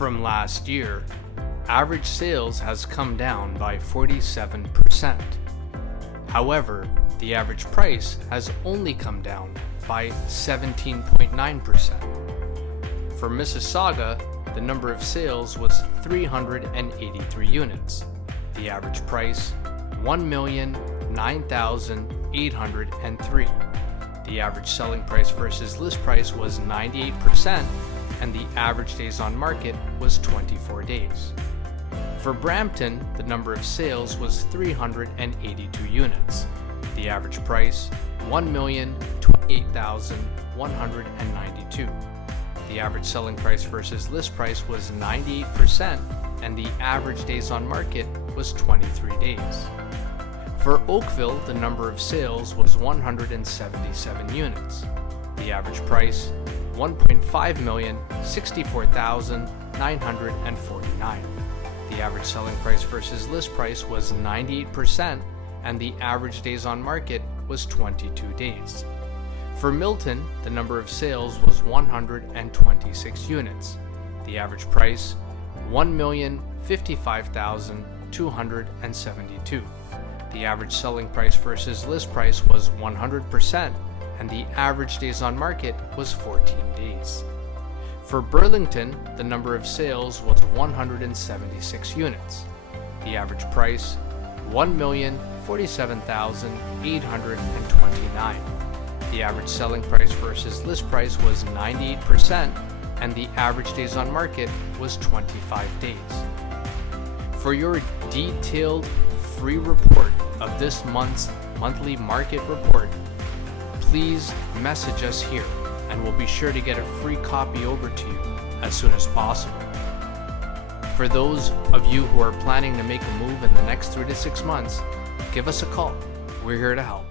From last year, average sales has come down by 47%. However, the average price has only come down by 17.9%. For Mississauga, the number of sales was 383 units. The average price, $1,009,803. The average selling price versus list price was 98%, and the average days on market was 24 days. For Brampton, the number of sales was 382 units. The average price, $1,028,192. The average selling price versus list price was 98%, and the average days on market was 23 days. For Oakville, the number of sales was 177 units. The average price, $1.5,064,949. The average selling price versus list price was 98%, and the average days on market was 22 days. For Milton, the number of sales was 126 units. The average price, $1,055,272. The average selling price versus list price was 100%, and the average days on market was 14 days. For Burlington, the number of sales was 176 units. The average price, $1,047,829. The average selling price versus list price was 98%, and the average days on market was 25 days. For your detailed free report of this month's monthly market report, please message us here, and we'll be sure to get a free copy over to you as soon as possible. For those of you who are planning to make a move in the next 3 to 6 months, give us a call. We're here to help.